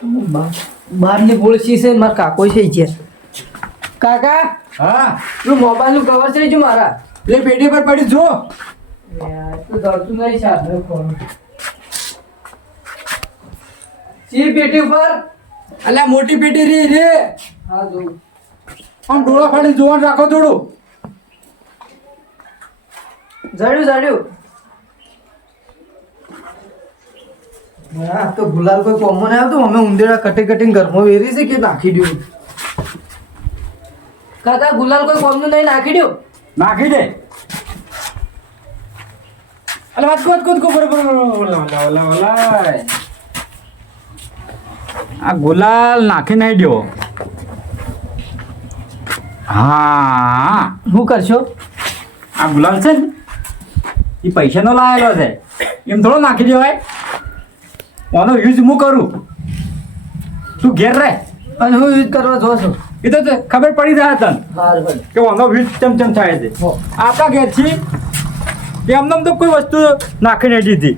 બહારની ગોળસી છે મારા કાકો છે છે કાકા હા? તું મોબાઈલનું કવર છે જો મારા. એ પેટી પર પડી જો. તું ધરતું નહીં સાધન કોણ સી પેટી પર અલ્યા મોટી પેટી રી રે હા જો. આમ ડોળા ફાડી જોવાનું રાખો થોડું. જડ્યું જડ્યું તો ગુલાલ કોઈ કોમો ના આવતો. અમે ઉંદેડા કટી કટીને ઘરમાં વેરી છે કે નાખી દઉં? કાકા ગુલાલ કોઈ કોમનું નહીં નાખી દઉં? નાખી દે. અલે વાત કોત કોત કો બરોબર ઓલા ઓલા ઓલા ઓલા. આ ગુલાલ નાખી નહીં દો હા. શું કરશો? આ ગુલાલ છે ને એ પૈસાનો લાયેલો છે. એમ થોડો નાખી દેવાય. આનો યુઝ હું કરું? તું ઘેર રહે? અને હું યુઝ કરવા જો છું. એ તો ખબર પડી જાય તને. કે આનો યુઝ ચમ ચમ થાય છે. આપણા ઘેર છે કે એમને એમ તો કોઈ વસ્તુ નાખી નહીં દીધી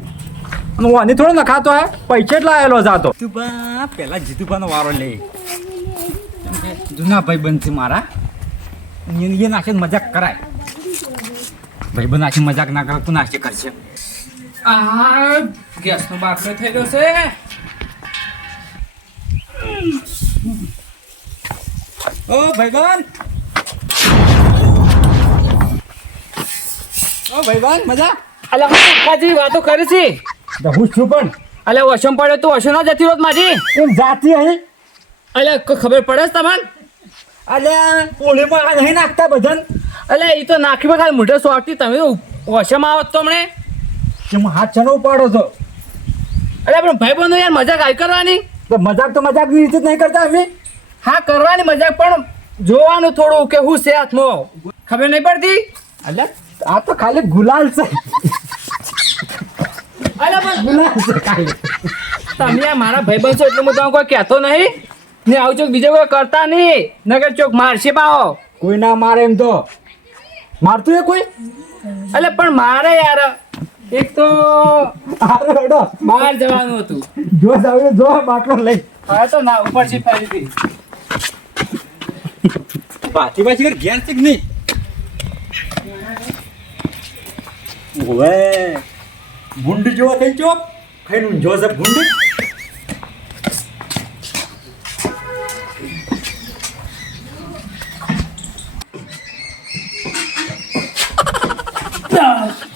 અને હું આની થોડો નખાતો હે પૈસે જ લાયેલો જાતો જીતુભા પહેલા જીતુભાનો વારો લે. જૂના ભાઈ બંધ છે મારા. એને એ નાખે મજાક કરાય. ભાઈ બંધ નાખી મજાક ના કરે તું નાખી કરશે આ ગેસનો બાટલો થઈ ગયો છે. ઓ ભાઈબંધ. ઓ ભાઈબંધ મજા? અલે હું કાજી વાતો કરી છે. હું છું પણ. અલે વશમ પડે તો વશો ના જતી રોત મારી એમ જાતી અહીં? અલે ખબર પડે છે તમને? અલ્યા પોળીમાં આ નહીં નાખતા બધાન? અલે એ તો નાખી ખાલી મોઢે સોટી તમે વશમાં આવત તો હમણે. હું હાથ ચનો ઉપાડો છો. અરે પણ ભાઈ બંધો યાર મજાક આવી કરવાની. તો મજાક તો મજાક રીતે જ નહીં કરતા અમે? હા કરવાની મજાક પણ જોવાનું થોડું કે હું છે હાથમાં? ખબર નહીં પડતી? અલ્યા આ તો ખાલી ગુલાલ છે. અરે પણ ગુલાલ છે ખાલી. તમે આ મારા ભાઈ બંધો છો એટલે હું તમે કોઈ કહેતો નહીં. ને આવું ચોક બીજો કોઈ કરતા નહીં. નગર ચોક મારશે પાઓ કોઈ ના મારે એમ તો. મારતું એ કોઈ? અલે પણ મારે યાર. એક તો હારો હેડો. બહાર જવાનું હતું. જો જાવ જો બાટલો લઈ. હા તો ના ઉપરથી ફરીથી. પાછી પાછી કર ઘેર છે કે નહીં? ઓવે. ગુંડ જો થઈ ચો ખાઈને ઊંઝો છે ભૂંડ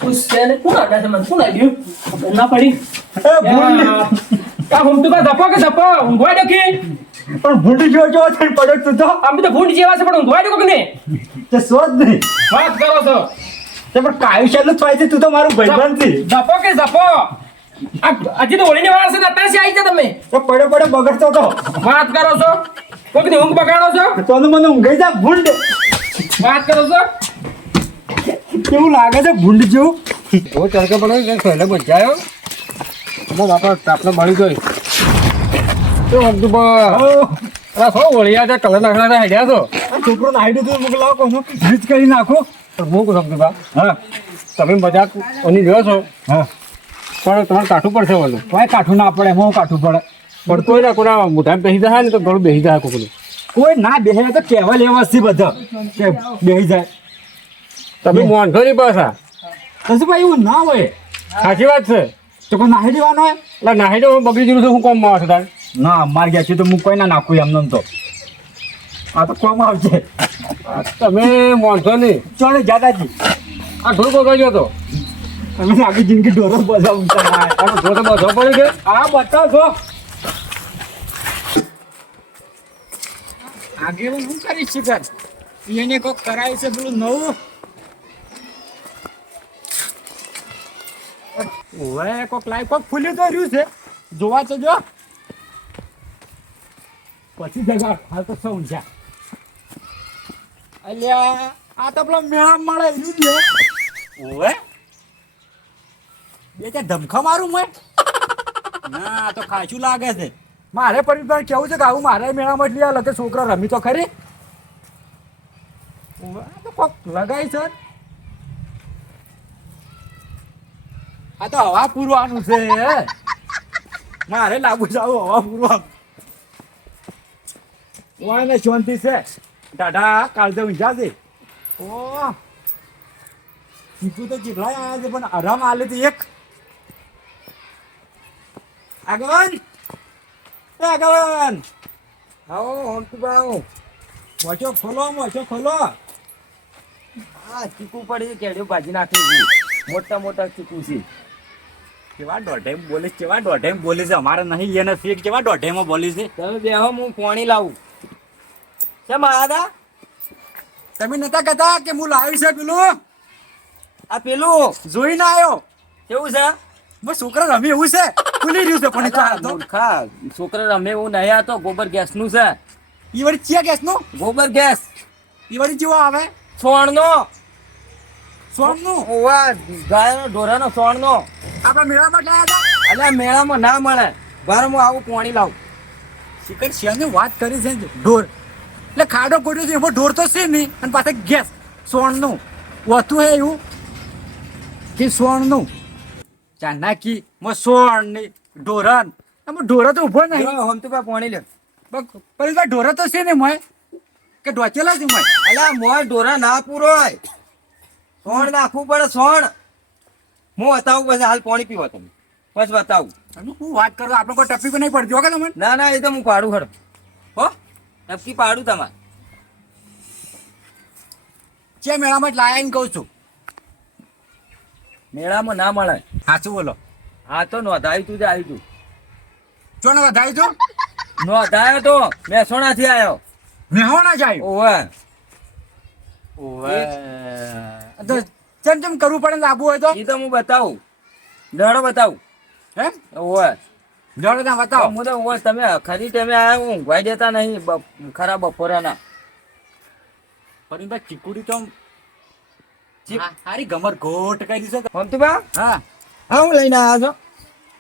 પૂછશે ને કોણ આગળ છે મને આવ્યું ખબર ના પડી એ ભૂંડ કા હું તું કા ધપો કે ધપો ઊંઘવાય ડો કે પણ ભૂંડ જેવો જેવો થઈને પડ્યો તું તો આમ તો ભૂંડ જેવા છે પણ ઊંઘવાય ડો કે ને તે શોધ નહીં વાત કરો છો તે પણ કાયું ચાલુ થાય છે તું તો મારું ભાઈબંધ છે ધપો કે ધપો હજી તો ઓળીની વાર છે ને અત્યારે આવી છે તમે તો પડ્યો પડ્યો બગડતો તો વાત કરો છો કોઈક ઊંઘ બગાડો છો તો મને ઊંઘાઈ જા ભૂંડ વાત કરો છો કેવું લાગે છે ભૂંડ જેવું? બહુ તડકે પડે પહેલે બચાયો એટલે બાપા તાપને મળી ગઈ તો વખતું પણ છો વળિયા છે કલર નાખના હેડ્યા છો છોકરો નાઈડું તું મોકલાવો કહો વીજ કરી નાખો. હું કહું છું બા. હા. તમે મજાક ઓની ગયો છો? હા. પણ તમારે કાઠું પડશે ઓલું. કોઈ કાઠું ના પડે હું કાઠું પડે. પણ હોય ને કોના મોઢામાં બેસી જાય ને તો ઘણું બેસી જાય કોકનું. કોઈ ના બેસે તો કહેવા લેવાથી બધા કે બેસી જાય. તમે મોનસો નહીં પાછા ભાઈ એવું ના હોય. સાચી વાત છે. તો કોઈ નાહી દેવાનો હોય? એટલે નાહી તો બગડી છે હું કોમમાં આવશે તારે? ના માર ગયા છે તો હું કોઈ ના નાખું એમને તો. આ તો કોમ આવશે. તમે મોનસો નહીં. ચાલે જાદાજી. આ ઢોર બગાડ્યો હતો. તમે આખી જિંદગી ઢોરો બધા ઊંચા ઢોર તો બધો પડે છે. આ બતાવશો આગે હું કરી શિખર? એને કોક કરાય છે પેલું નવું? ઓવે, કોક લાઈ કોક ફૂલ્યું તો રહ્યું છે. જોવા તો જો પછી જગા, હાલ તો સૌ જા અલ્યા, આ તો પેલો મેળા મળે રહ્યું. છે ઓવે. બે ત્યાં ધમખા મારું મેં ના, તો ખાચું લાગે છે. મારે પરિવાર કેવું છે કે આવું મારે મેળામાં એટલી આ લગે છોકરા રમી તો ખરી. તો કોક લગાઈ છે. આ તો હવા પૂરવાનું છે મારે લાગુ છે હવા પૂરવાનું. વાય ને શાંતિ છે. દાદા કાળજે ઊંઝા છે. ઓ. કીધું તો કેટલા આવ્યા છે, પણ આરામ આલે તો એક. આગવાન. એ આગવાન. આવો હમતુભા આવો. મોચો ખોલો મોચો ખોલો. આ ચીકુ પડી કેડ્યું ભાજી નાખી મોટા મોટા ચીકુ છે. કેવા દોઢેમ બોલે કેવા દોઢેમ બોલે અમારે નહીં એને ફેક કેવા દોઢેમાં બોલે તમે બેહો હું પાણી લાવું. કેમ આયા તમે નતા કહેતા કે હું લાવી છે પેલું? આ પેલું? જોઈને આવ્યો. કેવું છે? બસ છોકરા રમી એવું છે? ખુલી રહ્યું છે પણ મૂર્ખા છોકરા રમે એવું નહીં આ તો ગોબર ગેસનું છે. ઈ વળી ચિયા ગેસનું ગોબર ગેસ. ઈ વળી જેવો આવે? છોણ નો સોમનું ઓવા ગાયનો ઢોરાનો સોણ નો આપણા મેળામાં લાયા હતા? અલ્યા મેળામાં ના મળે. બાર હું આવું પાણી લાવું. શિખર શિયાની વાત કરી છે ઢોર. એટલે ખાડો ગોટ્યો છે એમાં ઢોર તો છે નહીં અને પાસે ગેસ. સોણનું વધુ હે એવું કે સોણનું ચાનાકી મો સોણની ઢોરન. આમાં ઢોરો તો ઊભો નહીં. હમ તો પાણી લે. બક- પણ ઢોરા તો છે ને મય? કે ઢોચેલા છે મય? અલ્યા મોય ઢોરા ના પૂરો હોય સોણ નાખવું પડે સોણ. હું બતાવું પછી હાલ પાણી પીવા તમે. બસ બતાવું. તમે હું વાત કરો? આપણે કોઈ ટપી પણ નહીં પડતી કે તમે ના ના એ તો હું પાડું હડ. હો? ટપકી પાડું તમારે. જે મેળામાં જ લાયા કહું છું. મેળામાં ના મળે. સાચું બોલો. હા તો નોંધાયું તું જ આવ્યું તું. ચોને વધારી તું નોંધાયો તો. મહેસાણાથી આવ્યો મેહોણા જાય ઓવે. તો ચમ ચમ કરવું પડે ને હોય તો? એ તો હું બતાવું. દડો બતાવું. હે? ઓય જોડે ના બતાવો. હું તો તમે ખરી તમે હું ઊંઘવાઈ દેતા નહીં ખરા બપોરના. પરિંદા ચીકુડી તો હારી ગમર ઘોટ કરી છે તો. હમતું બા હા. હા હું લઈને આવ્યો છો.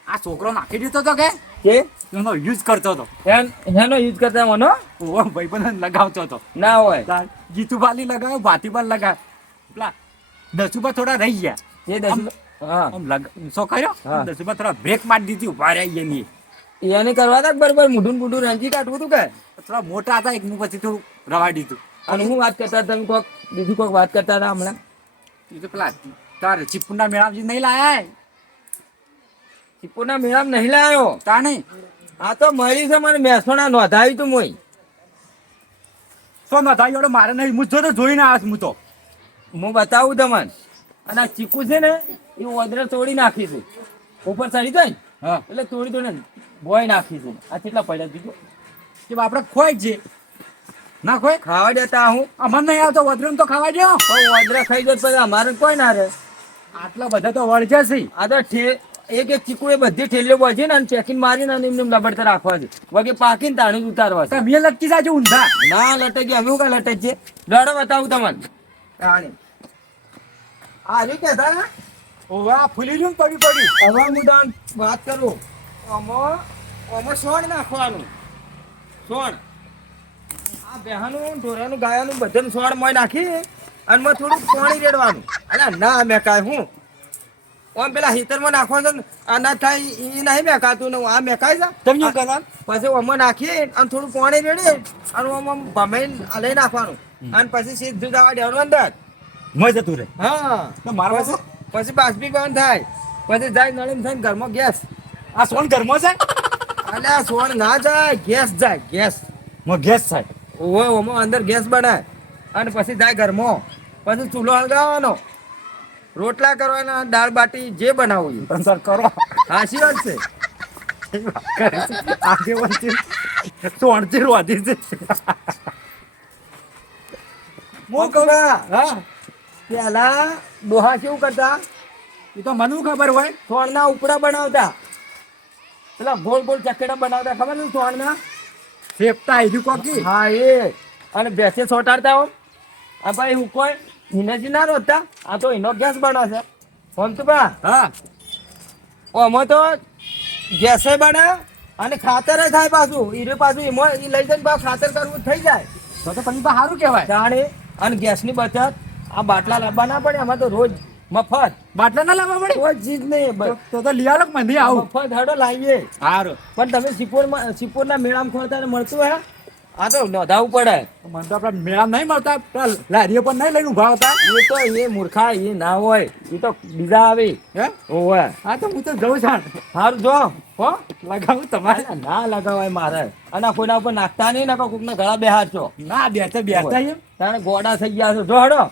આ છોકરો નાખી દીધો તો કે? કે? એનો યુઝ કરતો હતો એન- એનો યુઝ કરતા મનો ઓ ભાઈબંધ લગાવતો હતો ના હોય. જીતુબાલી લગાવ્યો ભાતીબાલ લગાવ્યો પેલા દસુબા થોડા રહી ગયા. એ દસ લગ કર્યો? હા. દસુબા થોડા બ્રેક મારી દીધી ઊભા રહી એની એને કરવા તા બરોબર મૂઢું મૂઢું રંજી કાઢવું તું કે? થોડા મોટા હતા એક હું પછી થોડું રવા દીધું. અને હું વાત કરતા તમે કોક બીજું કોક વાત કરતા હતા હમણાં. એ તો પેલા તાર ચીપુના મેળાજી નહીં લાયા ચીપુના મેળામાં નહીં લાયો? તા નહીં? આ તો મળી છે મને મેસોણા નોંધાવી તું મોય શું નોંધાવી? મારે નહીં હું જો તો જોઈને આવ્યો છું હું તો. હું બતાવું તમને. અને આ ચીકુ છે ને એ ઓદરા તોડી નાખી છે. ઉપર ચડી જાય ને હા. એટલે તોડી તોડી બોય નાખી છે. આ કેટલા પડ્યા દીધું કે આપણે ખોય છે. ના ખોય ખાવા દેતા હું. અમને નહીં આવતો વદરમ તો ખાવા દો. ઓદરા ખાઈ જાય પછી અમારે કોઈ ના રહે. આટલા બધા તો વળજે છે. આ તો ઠે એક એક ચીકુ એ બધી ઠેલીઓ બચી ને ચેકિંગ મારીને અને એમને લબડતા રાખવા છે. વગે પાકીને તાણી ઉતારવા છે. તમે લટકી જાજો ઊંધા. ના લટકી અમે હું કા લટક છે લડો બતાવું તમને. તાણી. આ રહ્યું કે ને? ઓવા ફૂલી ને પડી પડી. હવે તમને વાત કરું. આમાં આમાં સોણ નાખવાનું. સોણ આ બેહાનું ઢોરાનું ગાયાનું બધાનું સોણ મોય નાખી અને મેં થોડું પાણી રેડવાનું. અલા ના મેં કાંઈ હું. ઓમ પેલા હીતરમાં નાખવા છે આ ના થાય એ નહીં મેકાતું ને આ મેકાય છે. તમે શું કરવા પછી ઓમ નાખી અને થોડું પાણી રેડે અને ઓમ ભમાઈ લઈ નાખવાનું. અને પછી સીધું જવા દેવાનું અંદર. મજા તું રે હા. તો મારવા પછી પછી બાષ્પીકરણ થાય? પછી જાય નળીને થાય ને ઘરમાં ગેસ. આ સોન ઘરમાં છે? અને આ સોન ના જાય ગેસ જાય ગેસ. મો ગેસ થાય. ઓવો ઓમાં અંદર ગેસ બનાય અને પછી જાય ઘરમાં. પછી ચૂલો હળગાવવાનો રોટલા કરવાના દાળ બાટી જે બનાવવું. પણ સર કરો. હાચી વાત છે. કરે છે. આગે વચ્ચે સોણથી રોધી છે. હું કહું હા. પેલા ડોહા કેવું કરતા? એ તો મને ખબર હોય સોણના ઉપડા બનાવતા. પેલા ગોળ ગોળ ચકેડા બનાવતા ખબર છે સોણના ફેફતા આવી કોકી હા એ. અને બેસે સોટાડતા હો. આ ભાઈ હું કોઈ હિનેજી ના રોતા આ તો એનો ગેસ બનાવશે. ફોન તો બા હા ઓમાં તો ગેસે બને અને ખાતર થાય પાછું. ઈરે પાછું એમાં એ લઈ જઈને ખાતર કરવું થઈ જાય. તો તો પછી સારું કહેવાય. જાણે. અને ગેસની બચત આ બાટલા લાવવા ના પડે આમાં તો રોજ મફત. બાટલા ના લાવવા પડે? કોઈ ચીજ નહીં તો તો લઈ આવો મને આવું. મફત હાડો લાવીએ. હારો. પણ તમે સિપોરમાં સિપોરના મેળામાં ખોતા મળતું હે આ તો નોંધાવું પડે. મને તો આપણા મેળા નહીં મળતા લારીઓ પણ નહીં લઈને ઊભા હતા. એ તો એ મૂર્ખા એ ના હોય. એ તો બીજા આવે. હે? ઓવે. હા તો હું તો જઉં છું. સારું જો. હો લગાવું તમારે. ના લગાવાય મારે. અને કોઈના ઉપર નાખતા નહીં નાખો કોકના ગળા છો ના બેસે બેઠા એમ તારે ગોડા થઈ ગયા છો. જો હડો.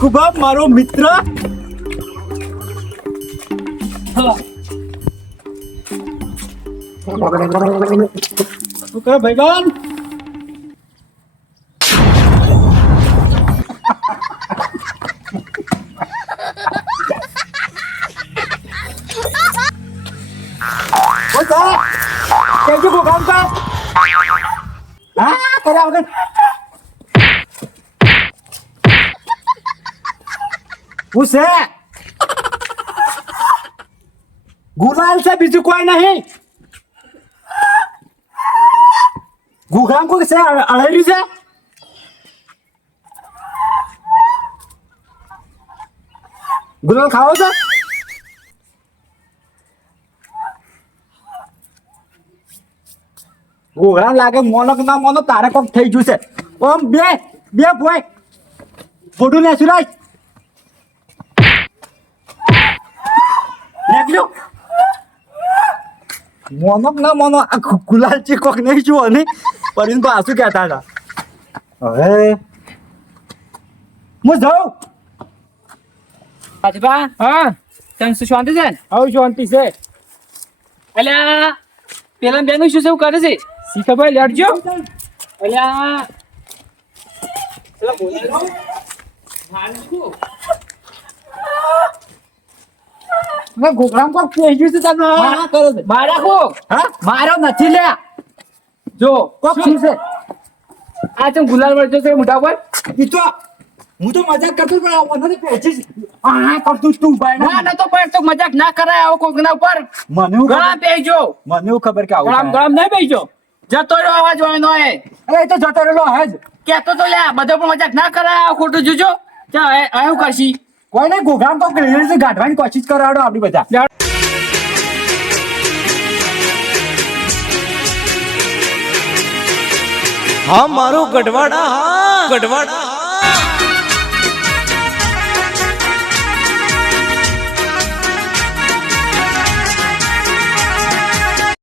કુબા મારો મિત્ર શું કરો ભાઈબાન કેજો કો કામ કા હા કર્યા વગર હું છે ગુલાલ છે બીજું કોઈ નહીં ગુગામ કોઈ છે અ- અળેલી છે ગુલાલ ખાવો છે ગુગામ લાગે મોનક ના મોનો તારે કોક થઈ ગયું છે ઓમ બે બે ભોય ફોટું લે સુરાજ મોનક ના મોનો આ ગુલાલજી કોક નહીં જુઓ ને પરીન પાછું કહેતા હતા હવે હું જાઉં રાજભા હા તને શું શાંતિ છે હવે શાંતિ છે અલ્યા પેલા બેનું શું શું કરે છે શી ખબર લડજો અલ્યા બોલાવો. મારું? મેં ગોગરામ કોક થઈ ગયું છે તમે. હા કરો છે. બહાર રાખો. હા? મારો નથી લે. જો કોક શું? છે? આ ચમ ગુલાલ વળજો છે મોઢા પર ઈ તો હું તો મજાક કરતો પણ આ મને પહેચી આ કરતું તું ભાઈ. ના ના તો પણ તો મજાક ના કરાય આવો કોકના ઉપર. મને ગળા ખબર- મને ખબર કે આવું ગળામ. ગળામ નહીં જતો રહ્યો અવાજ હોય નો એ. અરે તો જતો રહેલો હજ કેતો તો લે બધો પણ મજાક ના કરાય ખોટું જોજો. ચા એ- કરશી? કોઈ ગોગામ તો કોક રેલવે ગાઢવાની કોશિશ કરાવડો આપણી બધા. હા, મારું ગઢવાડા, હા, ગઢવાડા.